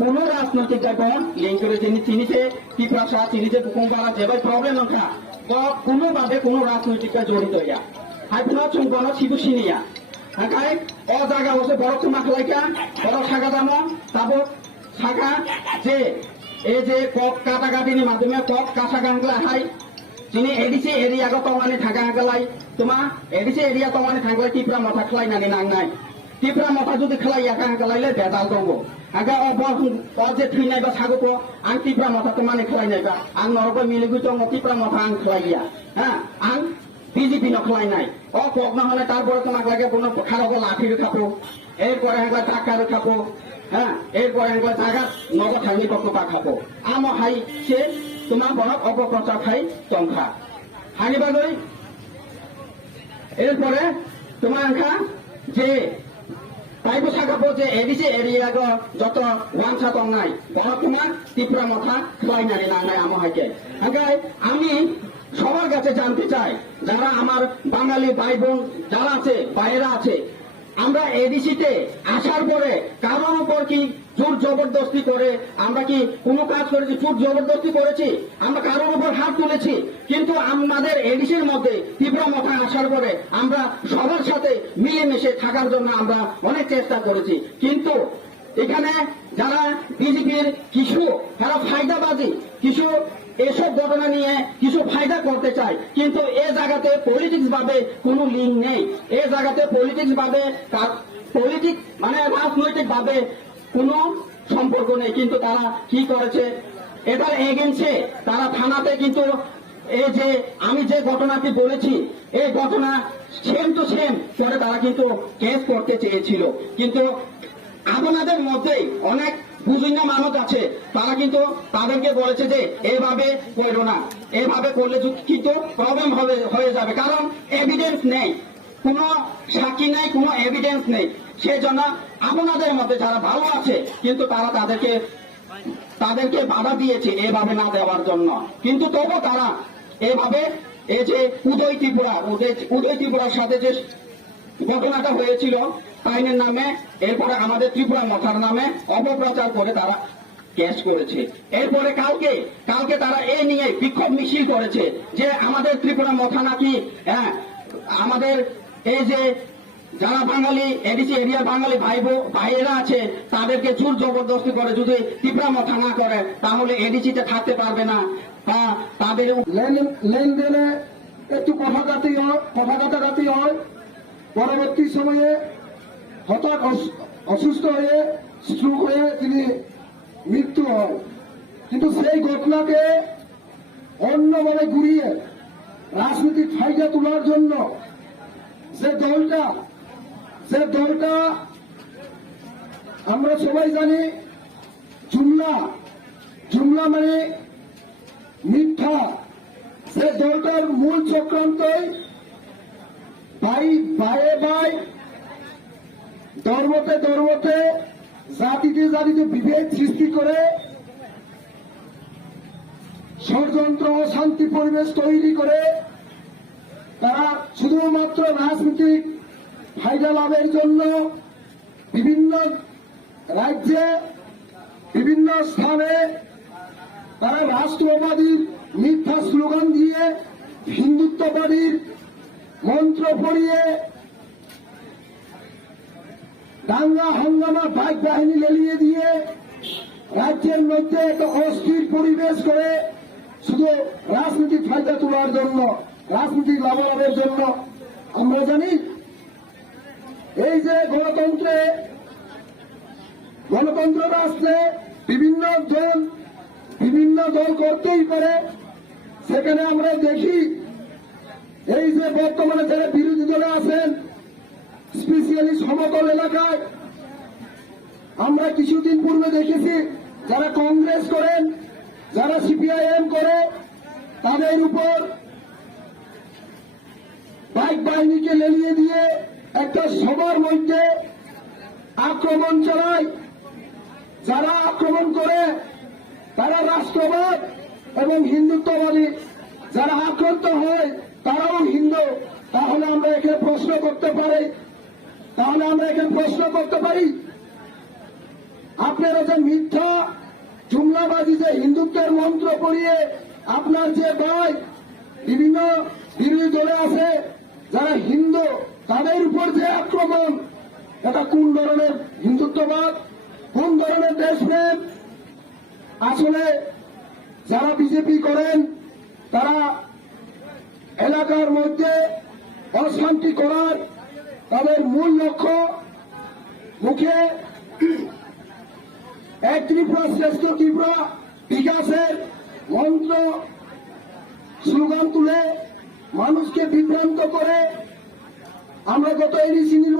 কোনো রাজনৈতিক দল লিঙ্ক করে চিনিছে ত্রিপুরা চিনিছে বুকুংগালা যেভাবে প্রবলেম নখা তো কোনোভাবে কোনো রাজনৈতিক জড়িত ইয়া হাইফুনা চুংগন সিবু সিনিয়া হাকাই অ জায়গা হচ্ছে বড় চুমা খালাইকা বড় সাগা দামো তাবো সাগা যে এই যে কক কাটাকাটির মাধ্যমে কক কাঁচা গাংলা হাই যিনি এডিসি এরিয়া তমানে থাকা হাগলাই তোমা এডিসি এরিয়া তমানে থাকলে ত্রিপুরা মাথা খালাইনানি নাংনাই ত্রিপুরা মাথা যদি খালাই একা হাগলাইলে বেজাল দङ आगे अजे थैनाय बा सागो आं टिप्रा माथा तो माने खलायनाय बा आं नरबो मिलिगु दङ टिप्रा माथा आं खलाइया हां आं बीजेपी न खलायनाय अ पक ना हले तार बरे तमाक लागे बनो खारबो लाठिर खापो एर परे हागला टाकार खापो हां एर परे हागला जागा नगो थांनि ककपा खापो आम हाय से तुमा बरक अपप्रचार खाय तंखा हानि बागै एर परे तुमा आंखा जे তাইবো সাগাবো যে এডিসি এরিয়া যত ওয়ানসা তংনাই বড়কুমা ত্রিপুরা মাথা খলাইনানি নাংনাই আমো হাইকে আগাই আমি সবার কাছে জানতে চাই যারা আমার বাঙালি ভাই বোন যারা আছে বাইরে আছে আমরা এডিসিতে আসার পরে কারোর উপর কি জোর জবরদস্তি করে আমরা কি কোনো কাজ করেছি জোর জবরদস্তি করেছি আমরা কারোর উপর হাত তুলেছি কিন্তু আমাদের এডিসির মধ্যে তীব্র মাথা আসার পরে আমরা সবার সাথে মিলেমিশে থাকার জন্য আমরা অনেক চেষ্টা করেছি কিন্তু এখানে যারা বিজেপির কিছু তারা ফায়দাবাজি কিছু এসব ঘটনা নিয়ে কিছু ফায়দা করতে চায় কিন্তু এ জায়গাতে পলিটিক্স ভাবে কোনো লিঙ্ক নেই এ জায়গাতে পলিটিক্স ভাবে মানে রাজনৈতিক ভাবে কোনো সম্পর্ক নেই কিন্তু তারা কি করেছে এটার এগেন্সে তারা থানাতে কিন্তু এই যে আমি যে ঘটনাটি বলেছি এই ঘটনা সেম টু সেম করে তারা কিন্তু কেস করতে চেয়েছিল কিন্তু আপনাদের মধ্যে অনেক বুঝুন্য মানুষ আছে তারা কিন্তু তাদেরকে বলেছে যে এভাবে করো না এভাবে করলে কিন্তু প্রবলেম হয়ে যাবে কারণ এভিডেন্স নেই কোনো সাক্ষী নেই কোনো এভিডেন্স নেই সেজন্য আপনাদের মধ্যে যারা ভালো আছে কিন্তু তারা তাদেরকে বাধা দিয়েছে এভাবে না দেওয়ার জন্য কিন্তু তবু তারা এভাবে এই যে উদয় ত্রিপুরার সাথে যে ঘটনাটা হয়েছিল আইনের নামে এরপরে আমাদের ত্রিপুরা মাথার নামে অপপ্রচার করে তারা কেস করেছে এরপরে কালকে তারা এ নিয়ে বিক্ষোভ মিছিল করেছে যে আমাদের ত্রিপুরা মাথা নাকি আমাদের এই যে যারা বাঙালি এডিসি এরিয়ার বাঙালি ভাইয়েরা আছে তাদেরকে জোর জবরদস্তি করে যদি ত্রিপুরা মাথা না করে তাহলে এডিসিতে থাকতে পারবে না বা তাদের লেনদেনে একটু কথাকাটাকাটি হয় পরবর্তী সময়ে হঠাৎ অসুস্থ হয়ে স্ট্রোক হয়ে তিনি মৃত্যু হয় কিন্তু সেই ঘটনাকে অন্যভাবে ঘুরিয়ে রাজনৈতিক ফায়দা তোলার জন্য যে দলটা আমরা সবাই জানি জুমলা মানে মিথ্যা সে দলটার মূল চক্রান্তই ভাই ধর্মতে জাতিতে বিভেদ সৃষ্টি করে ষড়যন্ত্র ও শান্তি পরিবেশ তৈরি করে তারা শুধুমাত্র রাজনৈতিক ফায়দা লাভের জন্য বিভিন্ন রাজ্যে বিভিন্ন স্থানে তারা রাষ্ট্রবাদীর মিথ্যা স্লোগান দিয়ে হিন্দুত্ববাদীর মন্ত্র পড়িয়ে দাঙ্গা হাঙ্গামা বাইক বাহিনী লেলিয়ে দিয়ে রাজ্যের মধ্যে একটা অস্থির পরিবেশ করে শুধু রাজনৈতিক ফায়দা তোলার জন্য রাজনৈতিক লাভালাভের জন্য আমরা জানি এই যে গণতন্ত্র রাষ্ট্রে বিভিন্ন দল করতেই পারে সেখানে আমরা দেখি এই যে বর্তমানে যারা বিরোধী দলে আছেন স্পেশালি সমতল এলাকায় আমরা কিছুদিন পূর্বে দেখেছি যারা কংগ্রেস করেন যারা সিপিআইএম করে তাদের উপর বাইক বাহিনীকে লেলিয়ে দিয়ে একটা সবার মধ্যে আক্রমণ চালায় যারা আক্রমণ করে তারা রাষ্ট্রবাদ এবং হিন্দুত্ববাদী যারা আক্রান্ত হয় তারাও হিন্দু তাহলে আমরা এখানে প্রশ্ন করতে পারি আপনারা যে মিথ্যা জুমলাবাজি যে হিন্দুত্বের মন্ত্র পড়িয়ে আপনার যে ভয় বিভিন্ন বিরোধী দলে আছে যারা হিন্দু তাদের উপর যে আক্রমণ, এটা কোন ধরনের হিন্দুত্ববাদ, কোন ধরনের দেশপ্রেম? আসলে যারা বিজেপি করেন তারা এলাকার মধ্যে অশান্তি করার তাদের মূল লক্ষ্য। মুখে এক ত্রিপুরা শ্রেষ্ঠ ত্রিপুরা বিকাশের মন্ত্র স্লোগান তুলে মানুষকে বিভ্রান্ত করে আমরা গত এডিসি নির্বাচন